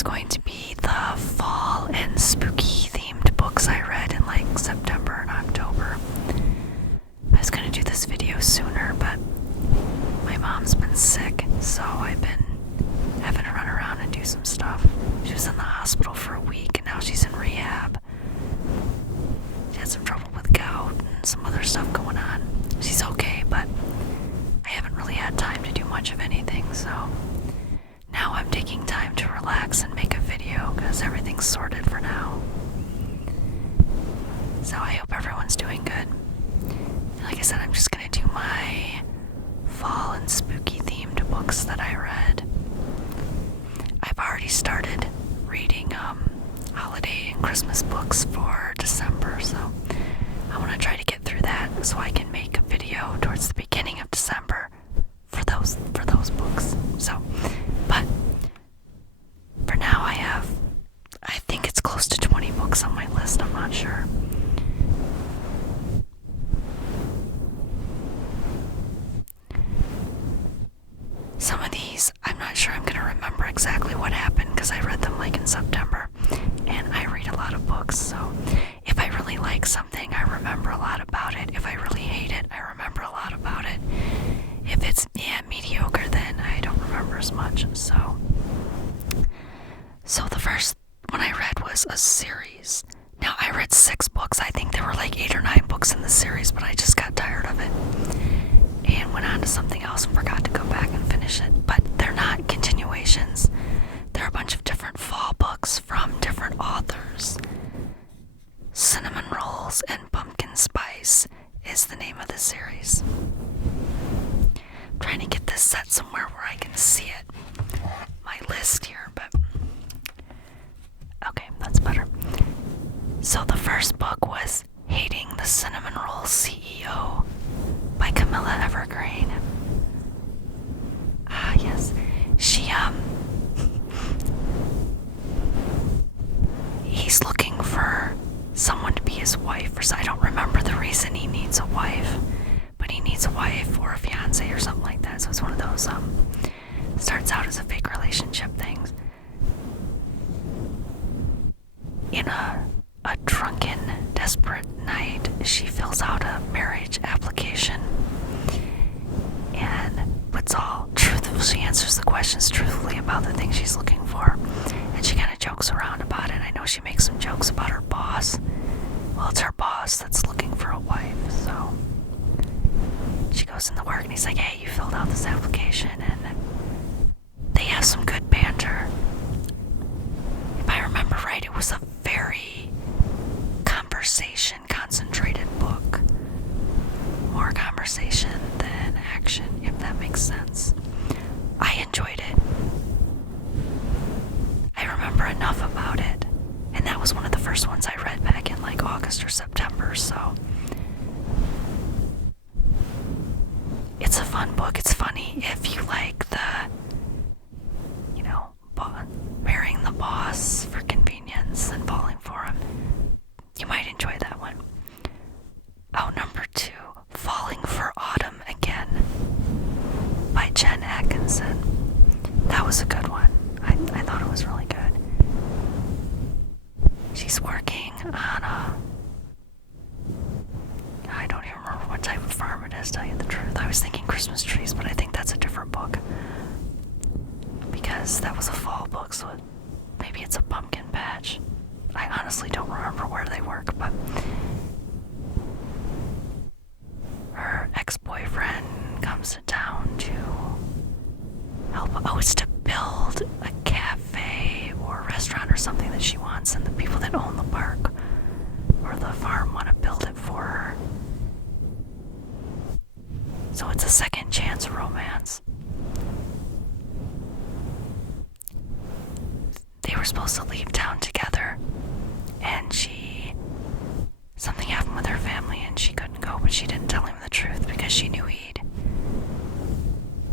is going to be the fall and spooky themed books I read in like September and October. I was going to do this video sooner, but my mom's been sick, so I've been having to run around and do some stuff. She was in the hospital for a week, and now she's in rehab. She had some trouble with gout and some other stuff going on. She's okay, but I haven't really had time to do much of anything, so now I'm taking time to relax and make a video because everything's sorted for now. So I hope everyone's doing good. And like I said, I'm just going to do my fall and spooky themed books that I read. I've already started reading holiday and Christmas books for December, so I want to try to get through that so I can make a video towards the beginning of December for those books. So, but for now I think it's close to 20 books on my list, I'm not sure. Some of these, I'm not sure I'm going to remember exactly what happened because I read them like in September, and I read a lot of books, so if I really like something, I remember a lot about it. If I really hate it, I remember a lot about it. If it's, mediocre, then I don't remember as much, so the first one I read was a series. Now, I read 6 books. I think there were like 8 or 9 books in the series, but I just got tired of it and went on to something else and forgot to go back and finish it. But they're not continuations. They're a bunch of different fall books from different authors. Cinnamon Rolls and Pumpkin Spice is the name of the series. I'm trying to get this set somewhere where I can see it. My list here, but okay, that's better. So the first book was Hating the Cinnamon Roll CEO by Camilla Evergreen. Ah, yes. He's looking for someone to be his wife, or so. I don't remember the reason he needs a wife, but he needs a wife or a fiance or something like that. So it's one of those, starts out as a fake relationship things. In a drunken, desperate night, she fills out a marriage application and puts all truthful. She answers the questions truthfully about the things she's looking for, and she kind of jokes around about it. I know she makes some jokes about her boss. Well, it's her boss that's looking for a wife, so she goes into work and he's like, "Hey, you filled out this application," and they have some good banter. If I remember right, it was a very conversation-concentrated book. More conversation than action, if that makes sense. I enjoyed it. I remember enough about it, and that was one of the first ones I read back in like August or September, so it's a fun book. It's funny if you like the, marrying the boss for convenience and falling for him. You might enjoy that one. Oh, number 2, Falling for Autumn Again by Jen Atkinson. That was a good one. I thought it was really good. She's working on I don't even remember what type of farm it is, to tell you the truth. I was thinking Christmas trees, but I think that's a different book. Because that was a fall book, so maybe it's a pumpkin patch. I honestly don't remember where they work, but her ex-boyfriend comes to town to help. Oh, it's to build a cafe or a restaurant or something that she wants, and the people that own the park or the farm want to build it for her. So it's a second chance romance. They were supposed to leave town together, and something happened with her family and she couldn't go, but she didn't tell him the truth because she knew he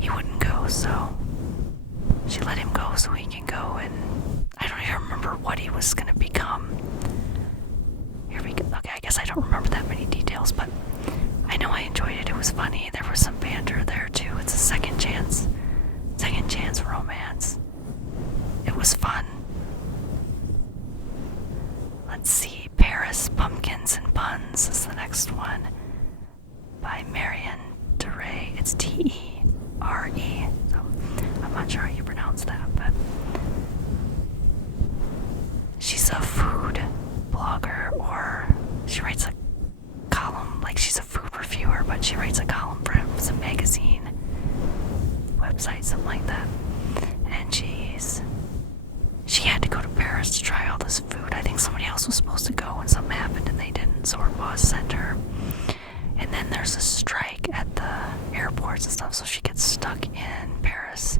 wouldn't go, so she let him go so he can go, and I don't even remember what he was going to become. Here we go. Okay, I guess I don't remember that many details, but I know I enjoyed it. It was funny. There was some banter there too. It's a second chance romance. It was fun. next one by Marion DeRe. It's T-E-R-E. So I'm not sure how you pronounce that, but she's a food blogger, or she writes a column, like she's a food reviewer, but she writes a column for some magazine, website, something like that. And she had to go to Paris to try all this food. I think somebody else was supposed to go and something happened and they didn't, so her boss sent her. And then there's a strike at the airports and stuff, so she gets stuck in Paris,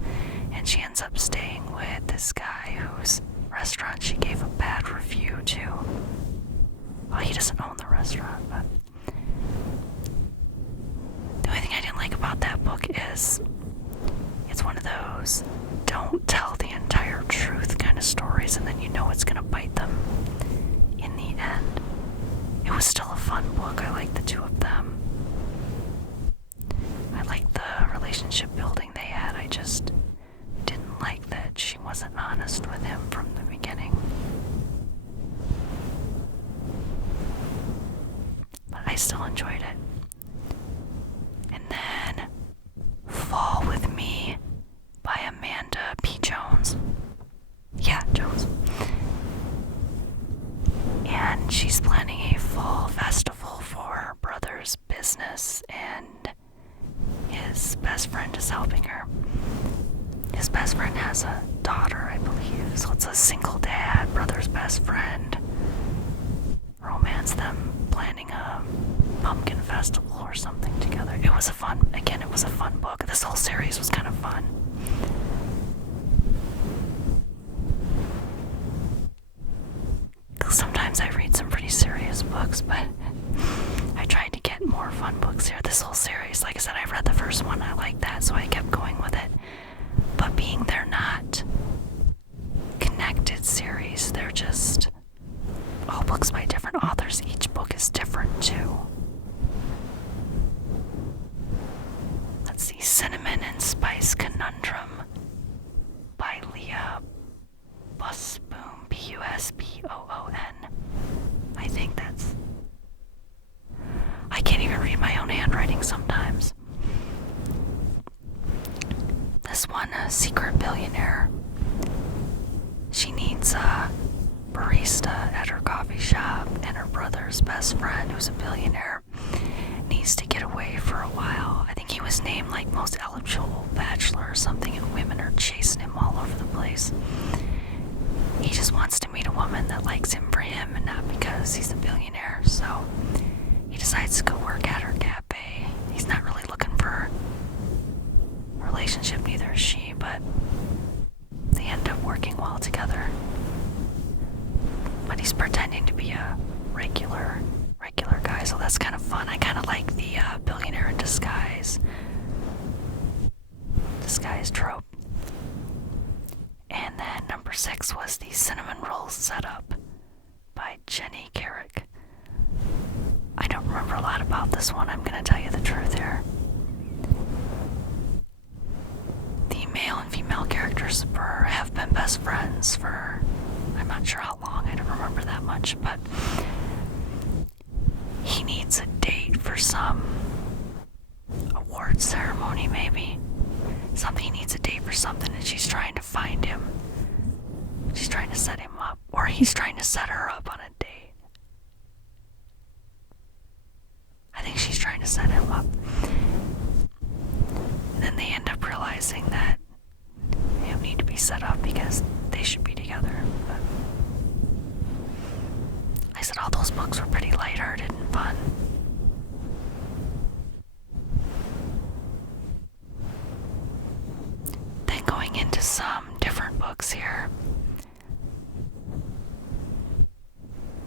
and she ends up staying with this guy whose restaurant she gave a bad review to. Well, he doesn't own the restaurant, but the only thing I didn't like about that book is it's one of those don't tell the entire truth kind of stories, and then you know it's gonna bite them in the end. It was still a fun book. I liked the two of them. I liked the relationship building they had. I just didn't like that she wasn't honest with him from the beginning. But I still enjoyed it. And then Fall With Me by Amanda P. Jones. Yeah, Jones. And she's planning a fall festival for her brother's business, and his best friend is helping her. His best friend has a daughter, I believe, so it's a single dad, brother's best friend, romance them planning a pumpkin festival or something together. It was a fun book. This whole series was kind of fun. Sometimes I read some pretty serious books, but I tried to get more fun books here. This whole series, like I said, I read the first one, I liked that, so I kept going with it. But being they're not connected series, they're just all books by different authors. Each book is different too. Let's see, Cinnamon and Spice Conundrum by Leah Busboom, Busboon. I think that's... I can't even read my own handwriting sometimes. This one, a secret billionaire. She needs a barista at her coffee shop, and her brother's best friend, who's a billionaire, needs to get away for a while. I think he was named like most eligible bachelor or something, and women are chasing him all over the place. He just wants to meet a woman that likes him for him and not because he's a billionaire, so he decides to go work at her cafe. He's not really looking for a relationship, neither is she, but they end up working well together. But he's pretending to be a regular guy, so that's kind of fun. I kind of like the billionaire in disguise trope. And then number 6 was the Cinnamon Rolls Setup by Jenny Carrick. I don't remember a lot about this one, I'm going to tell you the truth here. The male and female characters have been best friends for, I'm not sure how long, I don't remember that much, but he needs a date for some award ceremony, maybe. He needs a date for something, and she's trying to find him. She's trying to set him up, or he's trying to set her up on a date. I think she's trying to set him up. And then they end up realizing that they don't need to be set up because they should be together. But I said all those books were pretty lighthearted and fun. Then going into some different books here.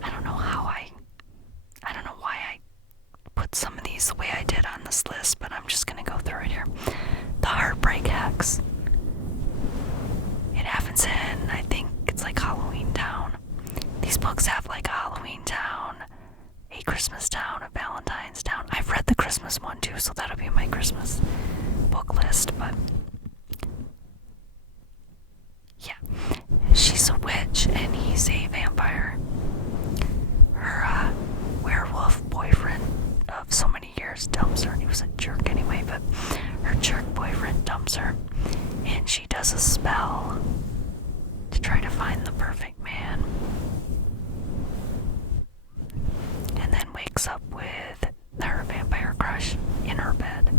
I don't know why I put some of these the way I did on this list, but I'm just gonna go through it here. The Heartbreak Hex. It happens in, I think it's like Halloween Town. These books have like a Halloween Town, a Christmas Town, a Valentine's Town. I've read the Christmas one too, so that'll be my Christmas book list, but yeah. She's a witch and he's a vampire. Her werewolf boyfriend spell to try to find the perfect man. And then wakes up with her vampire crush in her bed.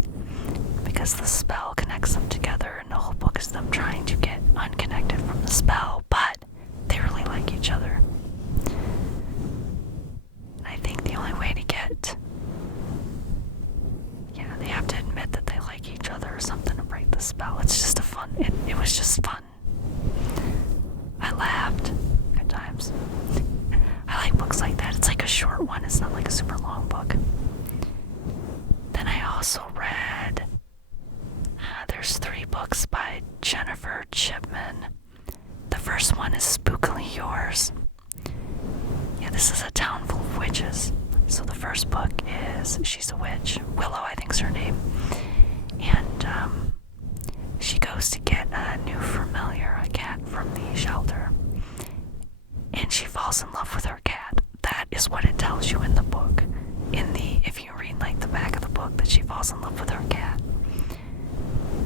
Because the spell connects them together, and the whole book is them trying to get unconnected from the spell, but they really like each other. And I think the only way to get... Yeah, they have to admit that they like each other or something to break the spell. It's just a fun... It was just fun. I laughed. Good times. I like books like that. It's like a short one. It's not like a super long book. Then I also read... there's 3 books by Jennifer Chipman. The first one is Spookily Yours. Yeah, this is a town full of witches. So the first book is, she's a witch. Willow, I think's her name. And she goes to get a new familiar, a cat from the shelter. And she falls in love with her cat. That is what it tells you in the book. If you read like the back of the book, that she falls in love with her cat.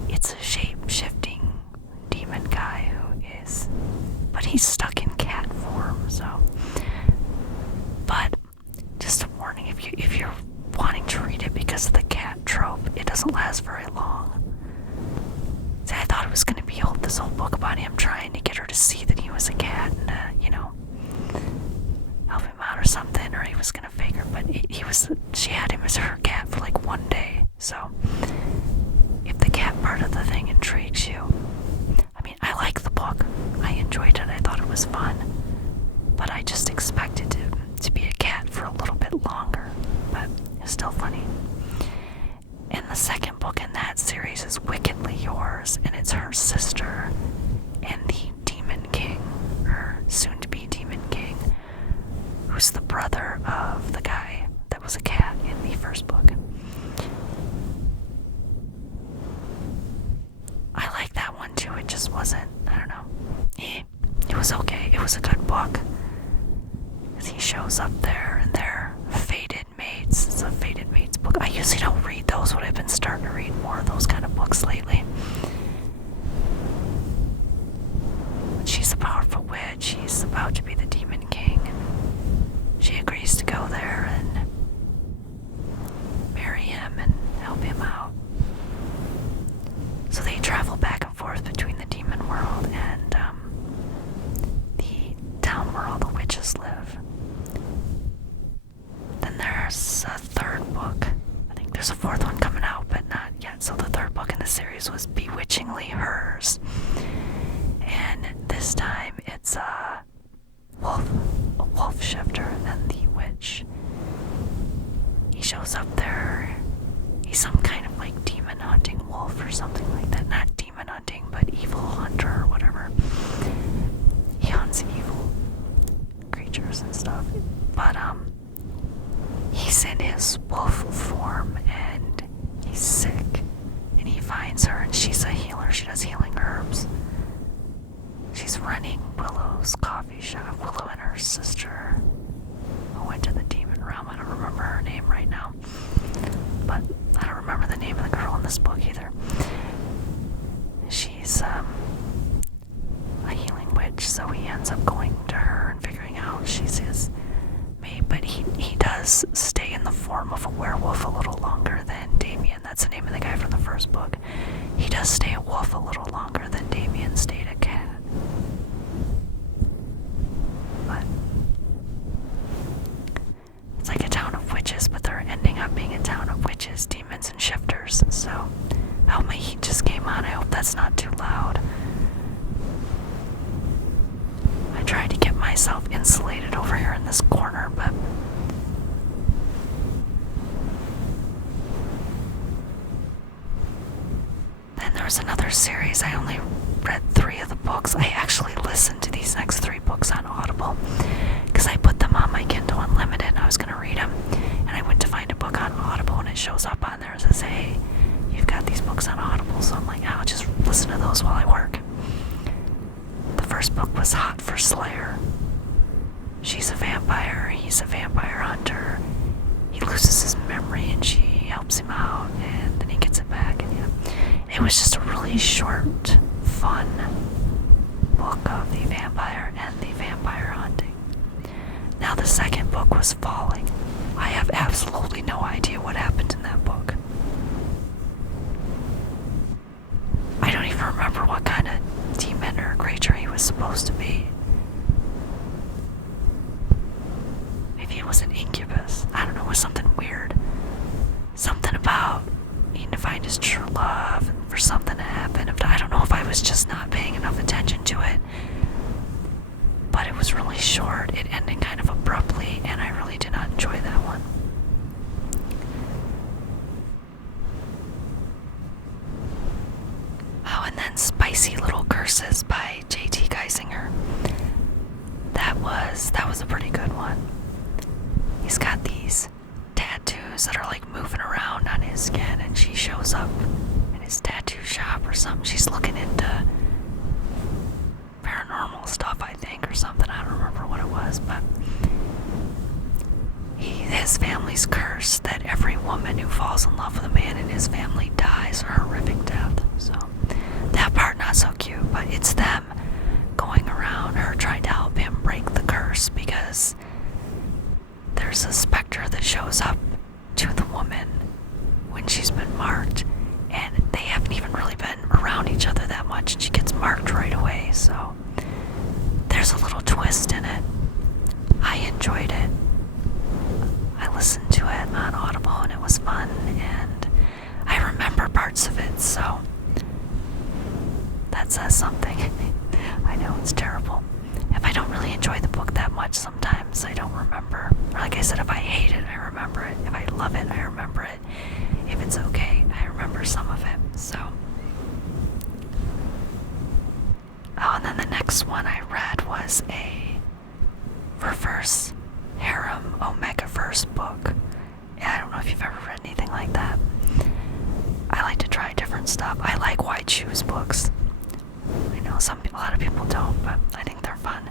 It's a shape-shifting demon guy but he's stuck in cat form, so. But just a warning, if you're wanting to read it because of the cat trope, it doesn't last very long. See, I thought it was going to be this whole book about him trying to get her to see that he was a cat and, help him out or something, or he was going to fake her, but she had him as her cat for like 1 day, so if the cat part of the thing intrigues you, I mean, I like the book, I enjoyed it, I thought it was fun, but I just expected to be a cat for a little bit longer, but it's still funny. And the second book in that series is Wickedly Yours, and it's her sister and the Demon King, or soon-to-be Demon King, who's the brother of the guy that was a cat in the first book. I like that one too, it just wasn't, I don't know, it was okay, it was a good book. Because he shows up there and they're fated mates, it's a fated mates book. I usually don't read those, but I've been starting to read more of those kind of books lately. But she's a powerful witch, she's about to be the Demon King, and she agrees to go there and marry him and help him out. So they travel back and forth between the demon world and the town where all the witches live. Then there's a third book. I think there's a fourth one coming out, but not yet. So the third book in the series was Bewitchingly Hers. And this time it's a wolf shifter and the witch. He shows up there. He's some kind of like demon hunting wolf or something like that. Not demon hunting, but evil hunter or whatever. He hunts evil creatures and stuff. But he's in his wolf form and he's sick. And he finds her and she's a healer. She does healing herbs. She's running Willow's coffee shop. Willow and her sister who went to the demon realm. I don't remember her name right now. But I don't remember the name of the girl in this book either. She's a healing witch, so he ends up going to her and figuring out she's his mate. But he does stay in the form of a werewolf a little longer than Damien. That's the name of the guy from the first book. He does stay a wolf a little longer than Damien stayed a cat. But it's like a town of witches, but they're ending up being a town of witches, demons, and shifters. So, oh, my heat just came on. I hope that's not too loud. I tried to get myself insulated over here in this corner, but then there was another series. I only read 3 of the books. I actually listened to these next 3 books on Audible because I put them on my Kindle Unlimited and I was going to read them, and I went to find a book on Audible and it shows up on there and says, hey, you've got these books on Audible. So I'm like, I'll just listen to those while I work. The first book was Hot for Slayer. She's a vampire, he's a vampire hunter. He loses his memory and she helps him out, and then he gets it back. And it was just a really short, fun book of the vampire and the vampire hunting. Now the second book was Falling. I have absolutely no idea what happened in that book. I don't even remember what kind of demon or creature he was supposed to be. Maybe it was an incubus. I don't know, it was something weird. Something about needing to find his true love and for something to happen. I don't know if I was just not paying enough attention to it. But it was really short. It ended kind of abruptly, and I really did not enjoy that one. Oh, and then Spicy Little Curses by J.T. Geisinger. That was a pretty good one. He's got these tattoos that are like moving around on his skin, and she shows up in his tattoo shop or something. She's looking into paranormal stuff, I think, or something. I don't remember what it was, but his family's cursed that every woman who falls in love with a man in his family dies a horrific death. So that part not so cute, but it's them going around, her trying to help him break the curse, because there's a specter that shows up to the woman when she's been marked, and they haven't even really been around each other that much, and she gets marked right away. So there's a little twist in it. I enjoyed it. I listened to it on Audible, and it was fun, and I remember parts of it, so that says something. I know, it's terrible. If I don't really enjoy the book that much, sometimes I don't remember. Or like I said, if I hate it, I remember it. If I love it, I remember it. If it's okay, I remember some of it. So, oh, and then the next one I read was a reverse harem Omegaverse book. I don't know if you've ever read anything like that. I like to try different stuff. I like White Shoes books. I know a lot of people don't, but I think they're fun.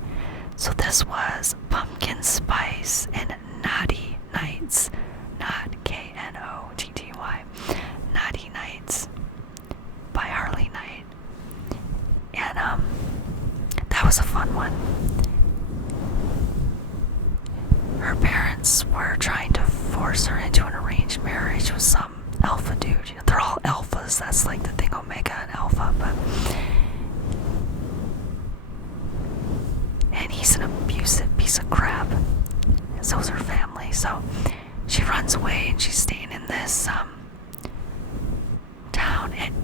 So this was Pumpkin Spice and Naughty Nights, not Knotty, Naughty Nights by Harley Knight. And that was a fun one. Her parents were trying to force her into an arranged marriage with some alpha dude. They're all alphas, that's like the thing, Omega and Alpha, but and he's an abusive piece of crap. And so's her family. So she runs away, and she's staying in this town. And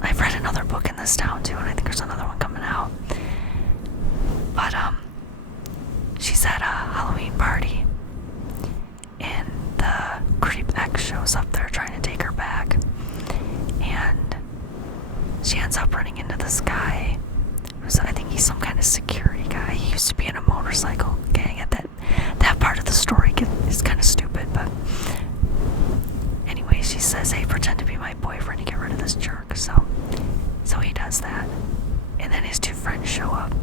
I've read another book in this town too, and I think there's another one coming out. But she's at a Halloween party, and the creep ex shows up there trying to take her back, and she ends up running into this guy who's, I think he's some kind of security guy. He used to be in a motorcycle gang. At that part of the story is kind of stupid, but anyway, she says, "Hey, pretend to be my boyfriend to get rid of this jerk." So he does that, and then his two friends show up,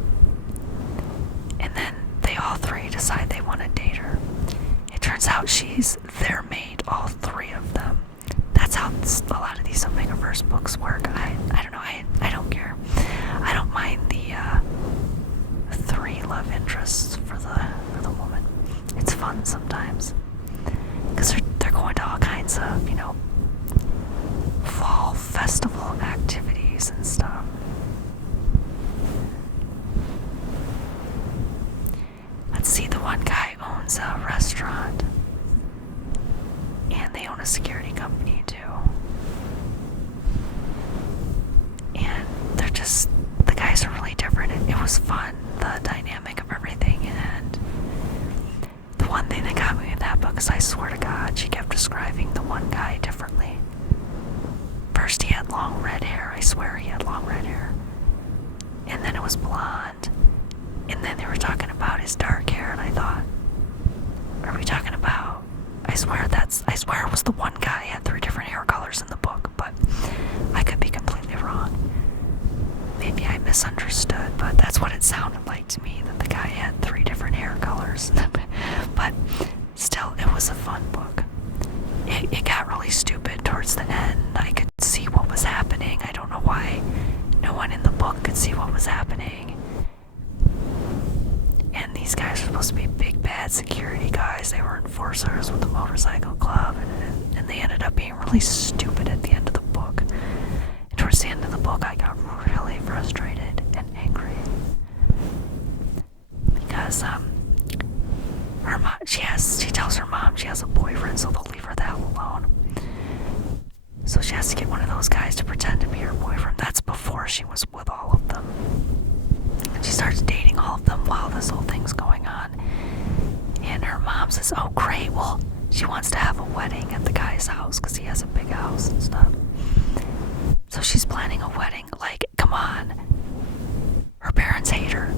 and then they all three decide they want to date her. It turns out she's their mate, all three of them. That's how a lot of these Omegaverse books work. I don't know. I don't care. I don't mind the three love interests for the woman. It's fun sometimes, because they're going to all kinds of, fall festival activities and stuff. Let's see, the one guy owns a restaurant, and they own a security company too. And the guys are really different. It was fun, the dynamic of everything. And the one thing that got me with that book is, I swear to God, she kept describing the one guy differently. First he had long red hair. I swear he had long red hair. And then it was blonde. And then they were talking about his dark hair, and I thought, are we talking about, I swear it was the one guy. He had 3 different hair colors in the book, but I could be completely wrong. Maybe I misunderstood, but that's what it sounded like to me, that the guy had 3 different hair colors. But still, it was a fun book. It got really stupid towards the end. I could see what was happening. I don't know why no one in the book was happening. And these guys were supposed to be big bad security guys. They were enforcers with the motorcycle club, and they ended up being really stupid at the end of the book. And towards the end of the book, I got really frustrated and angry because her mom, she tells her mom she has a boyfriend, so they'll leave her the hell alone. So she has to get one of those guys to pretend to be her boyfriend. That's before she was with all of them. And she starts dating all of them while this whole thing's going on. And her mom says, oh great, well, she wants to have a wedding at the guy's house because he has a big house and stuff. So she's planning a wedding. Like, come on. Her parents hate her.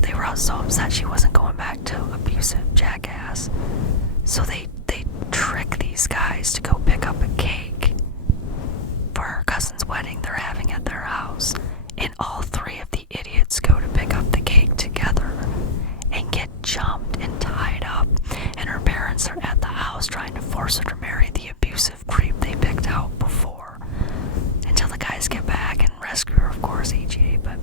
They were all so upset she wasn't going back to abusive jackass. So they trick these guys to go pick up a cake for her cousin's wedding they're having at their house. And all three of the idiots go to pick up the cake together and get jumped and tied up. And her parents are at the house trying to force her to marry the abusive creep they picked out before. Until the guys get back and rescue her, of course, EG. But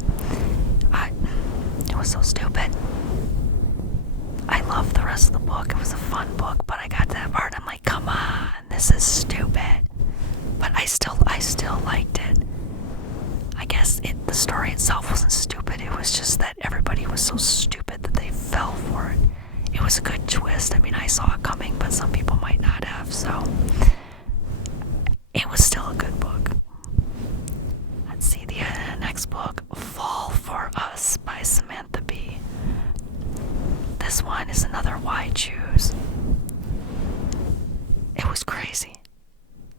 it was so stupid. I loved the rest of the book. It was a fun book, but I got to that part, I'm like, come on, this is stupid. But I still liked it. I guess the story itself wasn't stupid. It was just that everybody was so stupid that they fell for it. It was a good twist. I mean, I saw it coming, but some people might not have, so it was still a good book. Let's see, the next book, Fall for Us by Samantha Bee. This one is another Why Choose. It was crazy.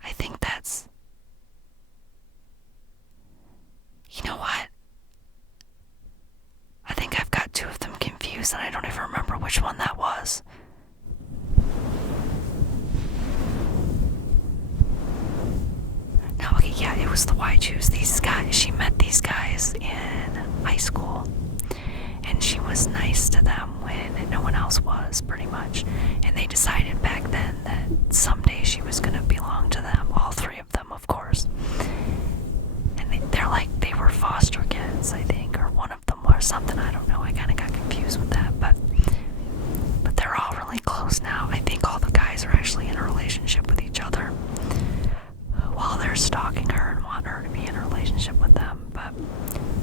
I think that's... You know what? I think I've got two of them confused and I don't even remember which one that was. No, okay, yeah, it was the Why Choose. These guys, she met these guys in high school. And she was nice to them when no one else was, pretty much. And they decided back then that someday she was going to belong to them, all three of them, of course. And they were foster kids, I think, or one of them or something, I don't know. I kind of got confused with that, but they're all really close now. I think all the guys are actually in a relationship with each other while they're stalking her and want her to be in a relationship with them. But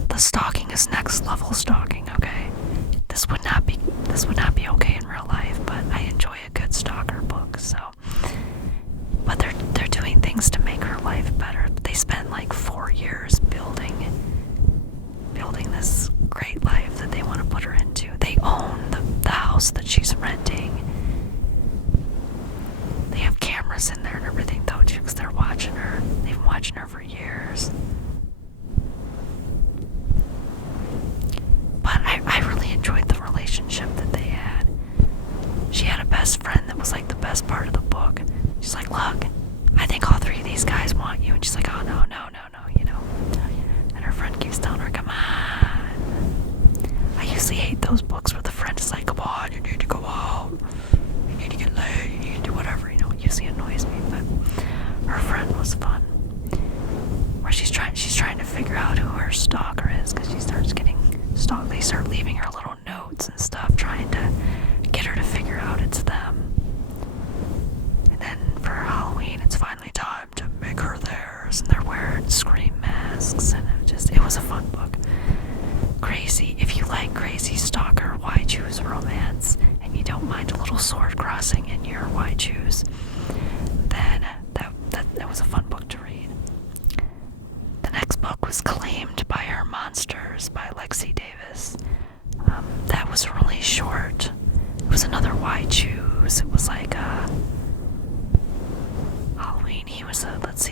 the stalking is next level stalking, okay? This would not be okay in real life, but I enjoy a good stalker book, so. But they're doing things to make her life better. They spent like 4 years building this great life that they want to put her into. They own the house that she's renting. They have cameras in there and everything though, too, because they're watching her. They've been watching her for years. But I really enjoyed the relationship that they had. She had a best friend that was like the best part of the book. She's like, look, I think all three of these guys want you. And she's like, oh, no, you know. And her friend keeps telling her, come on. I usually hate those books where the friend is like, come on, you need to go out. You need to get laid. You need to do whatever. You know, it usually annoys me. But her friend was fun. Where she's trying to figure out who her stalker is, because she starts getting stalked. They start leaving her little notes and stuff, trying to get her to figure out it's them. And then for Halloween, it's finally time to make her theirs, and they're wearing scream masks, and it was a fun book. Crazy. If you like crazy stalker Why Choose romance, and you don't mind a little sword crossing in your Why Choose, then that was a fun book to read. The next book was Claimed by Her Monsters by Lexi Davis. That was really short. It was another Why Choose. It was like Halloween.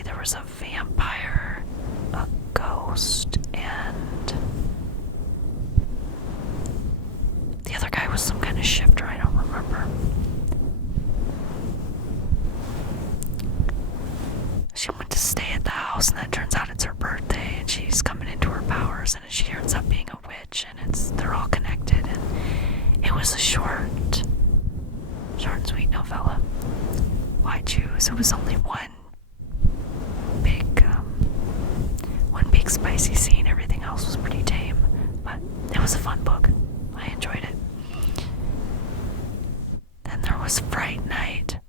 There was a vampire, a ghost, and the other guy was some kind of shifter, I don't remember. She went to stay at the house, and then it turns out it's her birthday, and she's coming into her powers, and she ends up being a witch, and they're all connected, and it was a short and sweet novella. Why Choose? It was only one big spicy scene. Everything else was pretty tame. was a fun book. I enjoyed it. Then there was Fright Night.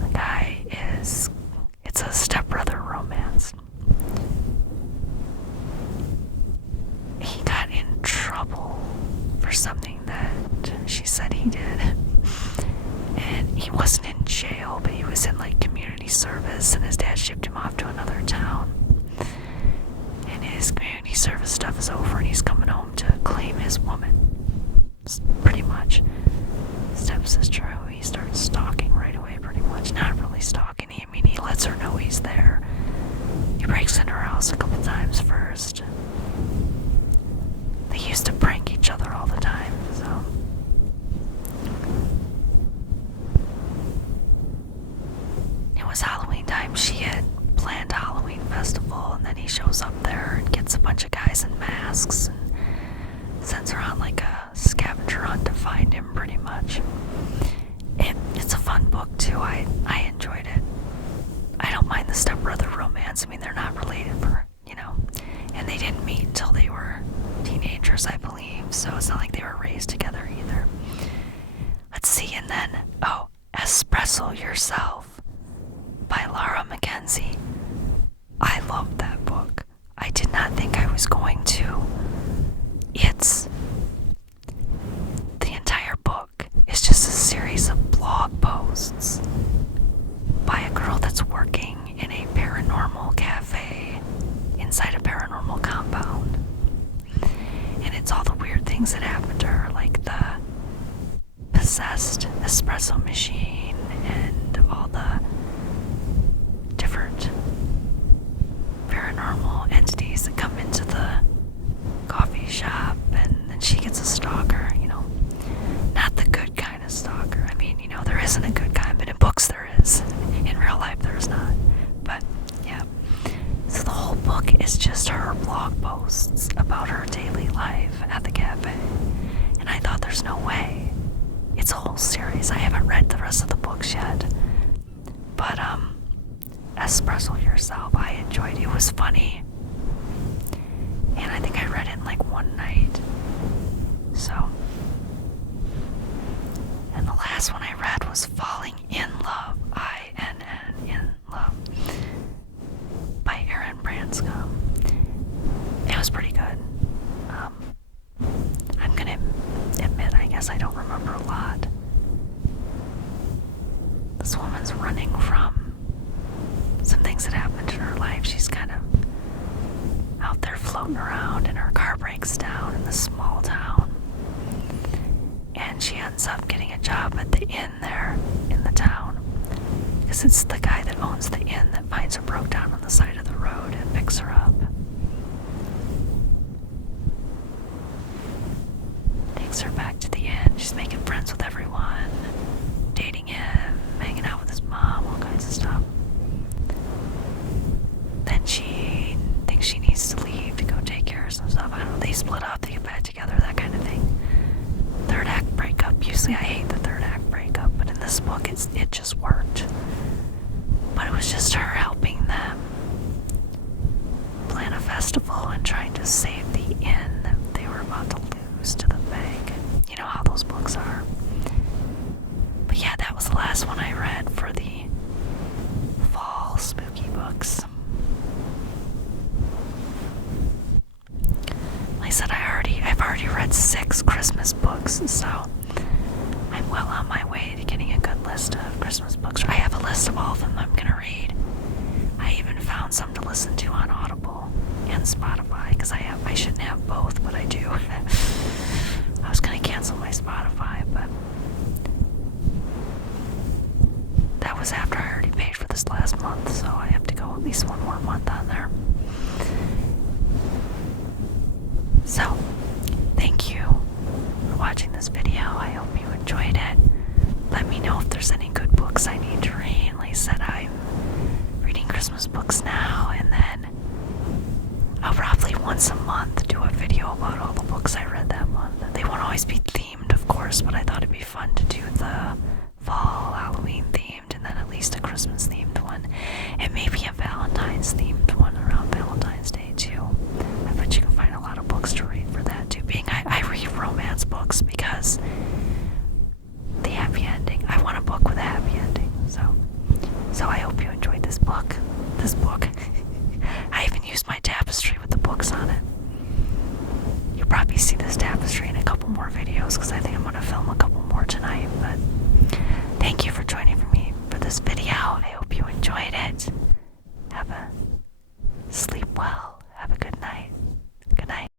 The guy it's a stepbrother romance. He got in trouble for something that she said he did. And he wasn't in jail, but he was in like community service, and his dad shipped him off to another town. And his community service stuff is over, and he's coming home to claim his woman. Pretty much. Stepsister, who he starts stalking right away, pretty much. Not really stalking, I mean, he lets her know he's there. He breaks into her house a couple times first. They used to prank each other all the time, so. It was Halloween time. She had planned a Halloween festival, and then he shows up there and gets a bunch of guys in masks and sends her on like a scavenger hunt to find him, pretty much. It's a fun book too. I enjoyed it. I don't mind the stepbrother romance. I mean, they're not related and they didn't meet until they were teenagers, I believe, so it's not like they were raised together either. Let's see, and then, Espresso Yourself by Laura Mackenzie. I loved that book. I did not think I was going to. The entire book is just a series of blog posts by a girl that's working in a paranormal cafe inside a paranormal compound. And it's all the weird things that happen to her, like the possessed espresso machine and all the different paranormal entities that come into the coffee shop, and then she gets a stalker, not the good kind of stalker. I mean, there isn't a good kind, but in books there is. In real life there's not. But yeah. So the whole book is just her blog posts about her daily life at the cafe. And I thought, there's no way. It's a whole series. I haven't read the rest of the books yet. But Espresso Yourself, I enjoyed. It was funny. And I think I read it in like one night. So. And the last one I read was Falling in Love, I-N-N, in Love, by Erin Branscombe. It was pretty good. I'm gonna admit, I guess I don't remember a lot. This woman's running from some things that happened in her life. She's kind of out there floating around, and her car breaks down in this small town. And she ends up getting a job at the inn there in the town. Because it's the guy that owns the inn that finds her broke down on the side of the road and picks her up. Takes her back to the inn. She's making friends with everyone, dating him, hanging out with his mom, all kinds of stuff. Then she thinks she needs to leave to go take care of some stuff. I don't know, they split up, they get back together, that kind of thing. Third act breakup. Usually I hate the third act breakup, but in this book it just worked. But it was just her helping them plan a festival and trying to save the inn that they were about to lose to the bank. You know how those books are. But yeah, that was the last one I read for the fall spooky books. Like I said, I've already read 6 Christmas books, so I'm well on my way to getting a good list of Christmas books. I have a list of all of them I'm gonna read. I even found some to listen to on Audible and Spotify, because I shouldn't have both, but I do. I was gonna cancel my Spotify, but that was after I already paid for this last month, so I have to go at least one more month on there. So, thank you for watching this video. I hope you enjoyed it. Let me know if there's any good books I need to read. Like I said, I'm reading Christmas books now, and then I'll probably once a month do a video about all the books I read that month. They won't always be themed, of course, but I thought it'd be fun to do the fall Halloween themed, and then at least a Christmas themed one, and maybe a Valentine's themed one around Valentine's Day too. I bet you can find a lot of books to read for that too. couple more videos because I think I'm going to film a couple more tonight. But thank you for joining me for this video. I hope you enjoyed it. Have a sleep well.